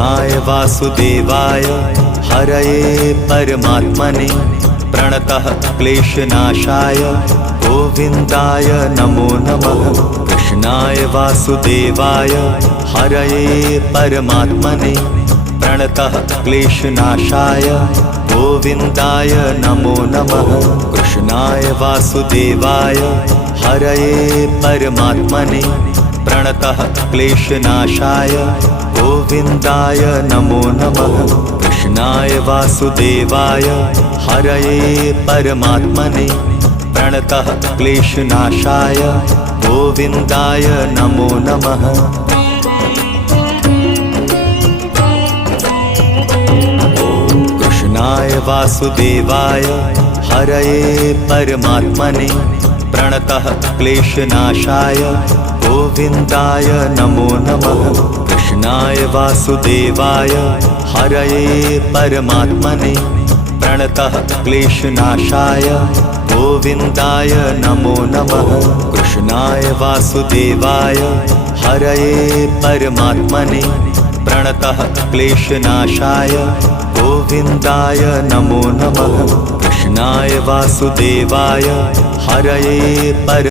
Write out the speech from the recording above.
कृष्णाय वासुदेवाय हरये परमात्मने प्रणतः क्लेशनाशाय गोविन्दाय नमो नमः। कृष्णाय वासुदेवाय हरये परमात्मने प्रणतः क्लेशनाशाय गोविन्दाय नमो नमः। कृष्णाय वासुदेवाय हरये परमात्मने प्रणतः क्लेशनाशाय गोविन्दाय नमो नमः। कृष्णाय वासुदेवाय हरये परमात्मने प्रणतः क्लेशनाशाय गोविन्दाय नमो नमः। कृष्णाय वासुदेवाय हरये परमात्मने प्रणतः क्लेशनाशाय गोविन्दाय नमो नमः। कृष्णाय वासुदेवाय हरये परमात्मने प्रणतः क्लेशनाशाय गोविन्दाय नमो नमः। कृष्णाय वासुदेवाय हरये परमात्मने प्रणतः क्लेशनाशाय गोविन्दाय नमो नमः। कृष्णाय वासुदेवाय हरये